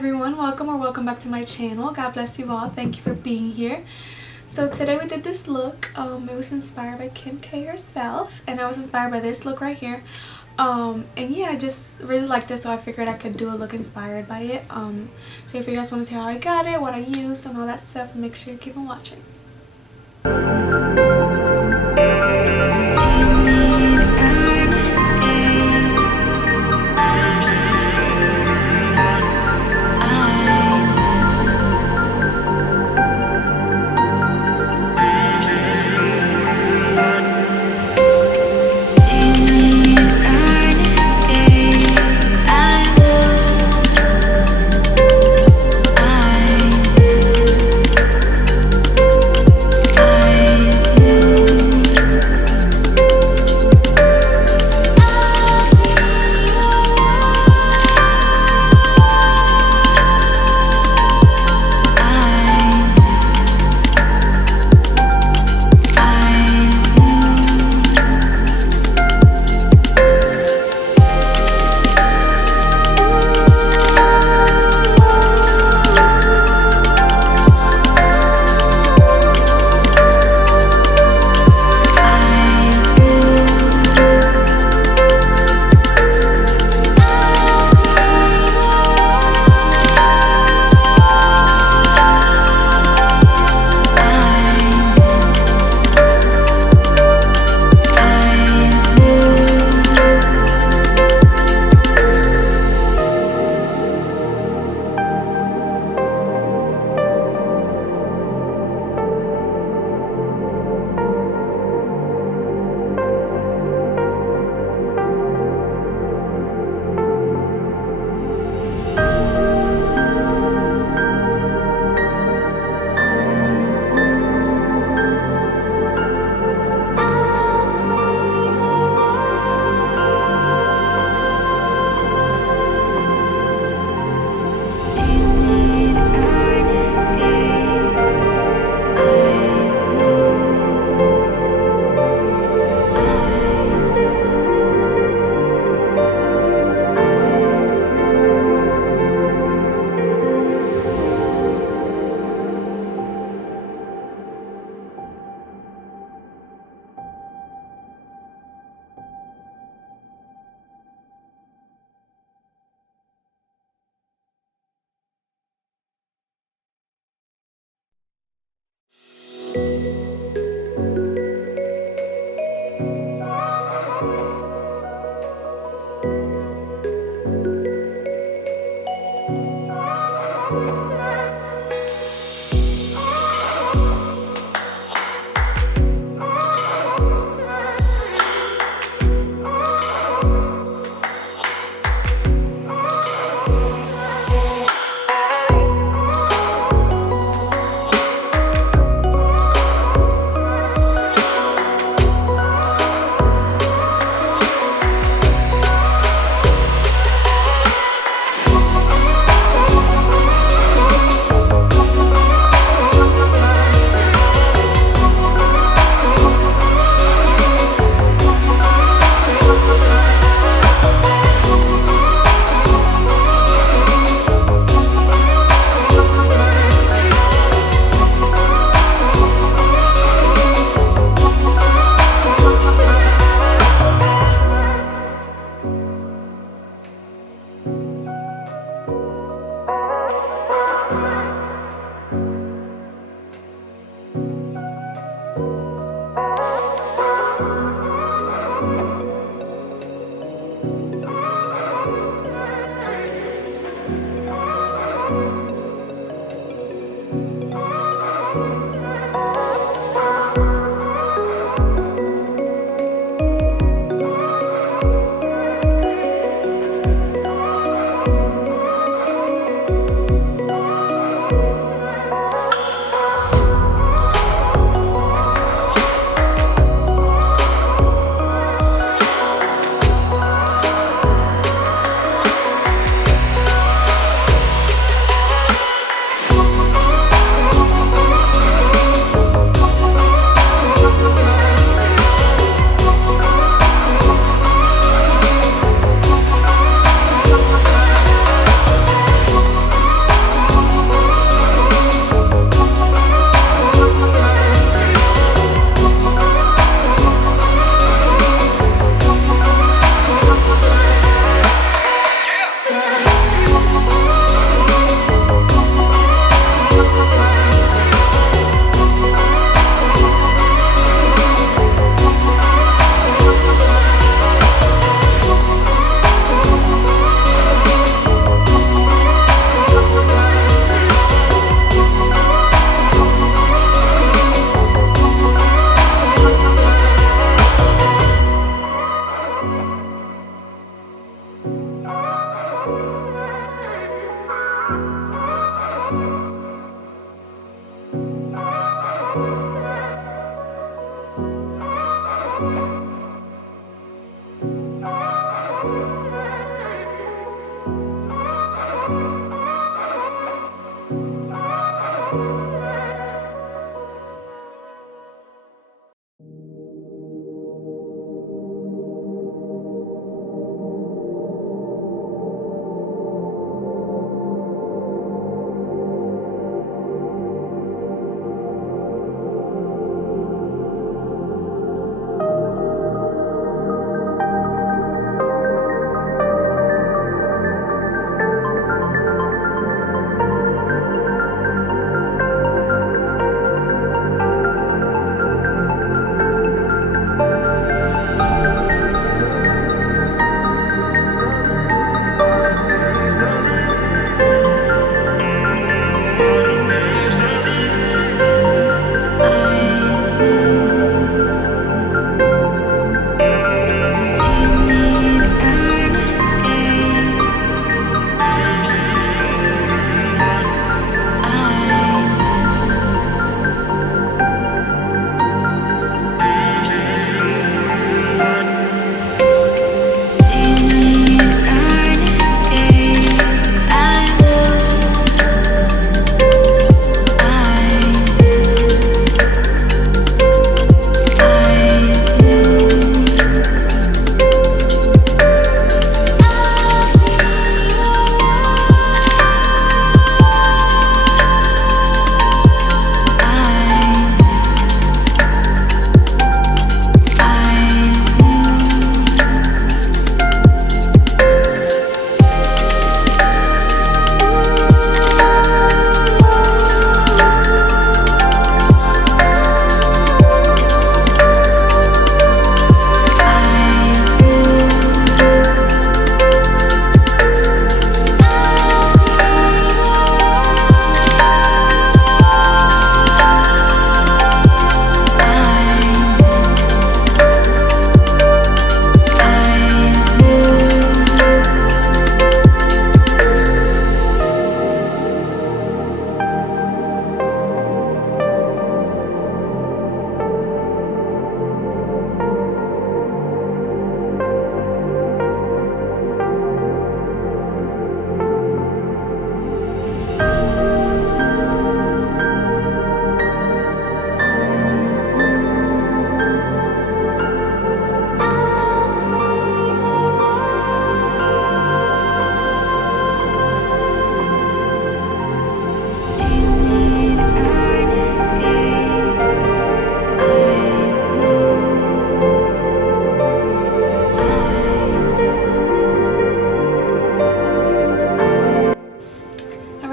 everyone, welcome back to my channel. God bless you all. Thank you for being here. So today we did this look. It was inspired by Kim K herself, and I was inspired by this look right here. And yeah, I just really liked this, so I figured I could do a look inspired by it. So if you guys want to see how I got it, what I used, and all that stuff, make sure you keep on watching.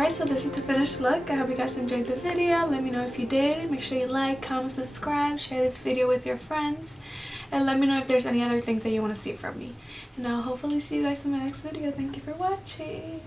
Alright, so this is the finished look. I hope you guys enjoyed the video. Let me know if you did. Make sure you like, comment, subscribe, share this video with your friends, and let me know if there's any other things that you want to see from me. And I'll hopefully see you guys in my next video. Thank you for watching.